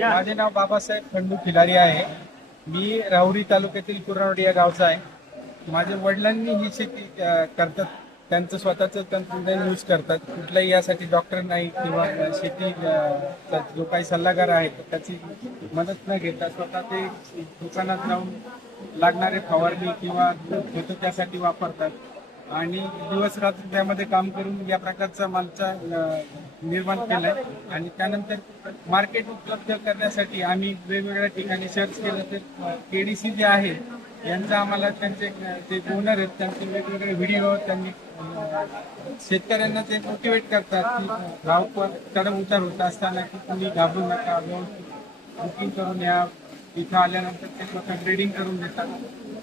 माझे नाव बाबासाहेब खंडू खिलारी आहे. मी राहुरी तालुक्यातील कुर्रावाडी या गावचा आहे. माझ्या वडिलांनी ही शेती करतात. त्यांचं स्वतःचं तंत्रज्ञान यूज करतात. कुठलाही यासाठी डॉक्टर नाही किंवा शेती जो काही सल्लागार आहे त्याची मदत न घेता स्वतः ते दुकानात जाऊन लागणारे फवारणी किंवा खतं त्यासाठी वापरतात आणि दिवस रात्र त्यामध्ये काम करून या प्रकारचा मालचा निर्माण केलाय. आणि त्यानंतर मार्केट उपलब्ध करण्यासाठी आम्ही वेगवेगळ्या ठिकाणी सर्च केलं तर केडीसी जे आहे यांचा आम्हाला त्यांचे जे ओनर आहेत त्यांचे वेगवेगळे व्हिडिओ त्यांनी शेतकऱ्यांना ते मोटिवेट करतात की भाव पण चढ उतार होत असताना की तुम्ही घाबरू नका, व्यवस्थित बुकिंग करून या. इथं आल्यानंतर ते स्वतः ट्रेडिंग करून देतात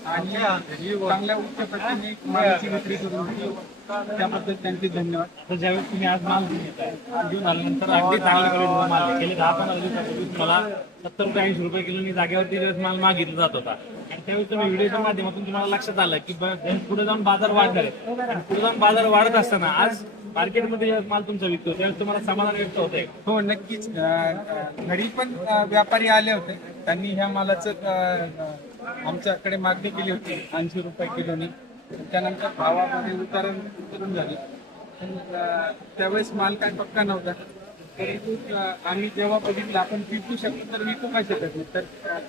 आणि चांगल्या उच्च प्रतीने मालाची विक्री करून देतात. त्याबद्दल त्यांचे धन्यवाद. तर ज्यावेळेस तुम्ही आज माल घेऊन आल्यानंतर अगदी चांगल्या क्वालिटीचा माल गेले 10-15 दिवसापूर्वी तुम्हाला 70-80 रुपये किलोनी जागेवरती ज्यावेळेस माल मागितला जात होता आणि त्यावेळेस तुम्ही व्हिडिओच्या माध्यमातून तुम्हाला लक्षात आलं की पुढे जाऊन बाजार वाढणार आहे आणि पुढे जाऊन बाजार वाढत असताना आज मार्केटमध्ये ज्यावेळेस माल तुमचा विकतो त्यावेळेस तुम्हाला समाधान व्यक्त होत आहे. हो, नक्कीच. घरी पण व्यापारी आले होते. त्यांनी ह्या मालाचं आमच्याकडे मागणी केली होती 80 रुपये किलोनी. त्यानंतर भावामध्ये उतरून झाले. त्यावेळेस माल काय पक्का नव्हता, परंतु आम्ही जेव्हा बघितलं आपण विकू शकतो तर विकू काय शकत नाही. तर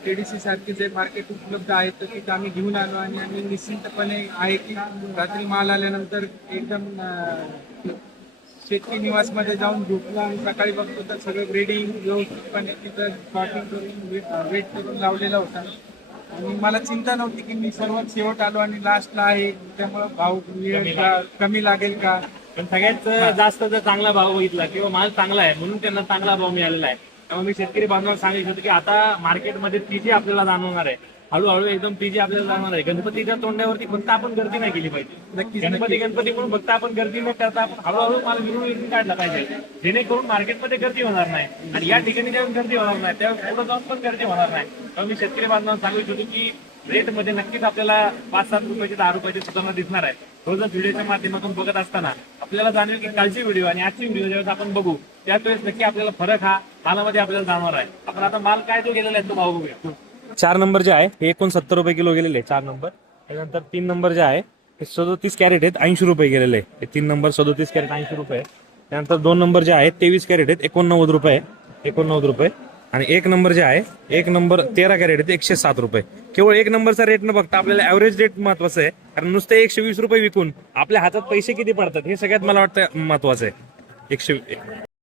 केडीसी सारखे जे मार्केट उपलब्ध आहेत तर तिथं आम्ही घेऊन आलो आणि आम्ही निश्चिंतपणे आहे की रात्री माल आल्यानंतर एकदम शेतकी निवासमध्ये जाऊन झोपला आणि सकाळी बघतो तर सगळं ग्रेडिंग व्यवस्थितपणे तिथं सॉर्टिंग करून वेट करून लावलेला होता. आणि मला चिंता नव्हती की मी सर्वात शेवट आलो आणि लास्टला आहे त्यामुळे भाव कमी लागेल का. पण सगळ्यात जास्त जर चांगला भाव बघितला किंवा माल चांगला आहे म्हणून त्यांना चांगला भाव मिळालेला आहे. त्यामुळे मी शेतकरी बांधवांना सांगितलं होतं की आता मार्केटमध्ये पीजी आपल्याला जाणवणार आहे. हळूहळू एकदम पीजी आपल्याला जाणार आहे. गणपतीच्या तोंडावरती फक्त आपण गर्दी नाही केली पाहिजे. नक्कीच गणपती म्हणून फक्त आपण गर्दी न करता आपण हळूहळू माल विकून काढला पाहिजे जेणेकरून मार्केटमध्ये गर्दी होणार नाही आणि या ठिकाणी जेव्हा गर्दी होणार नाही तेव्हा पुढे जाऊन पण गर्दी होणार नाही. तेव्हा मी शेतकरी बांधवांना सांगितलं होतं की रेटमध्ये नक्कीच आपल्याला 5-7 रुपयाची 10 रुपयाची सुधारणा दिसणार आहे. रोज व्हिडिओच्या माध्यमातून बघत असताना आपल्याला जाणवेल की कालची व्हिडिओ आणि आजची व्हिडिओ ज्यावेळेस आपण बघू त्यावेळेस नक्की आपल्याला फरक हा मालामध्ये आपल्याला जाणवणार आहे. आपण आता माल काय जो गेलेला आहे तो भाव बघूया. 4 नंबर जे आहे हे 69 रुपये किलो गेलेले आहे 4 नंबर. त्यानंतर 3 नंबर जे आहे हे 37 कॅरेट आहेत 80 रुपये गेलेले आहे. 3 नंबर 37 कॅरेट 80 रुपये. त्यानंतर 2 नंबर जे आहेत 23 कॅरेट आहेत 89 रुपये 89 रुपये. आणि 1 नंबर जे आहे 1 नंबर 13 कॅरेट आहेत 107 रुपये. केवळ 1 नंबरचा रेट न बघता आपल्याला ऍव्हरेज रेट महत्वाचं आहे. कारण नुसते 120 रुपये विकून आपल्या हातात पैसे किती पडतात हे सगळ्यात मला वाटतं महत्वाचं आहे. 120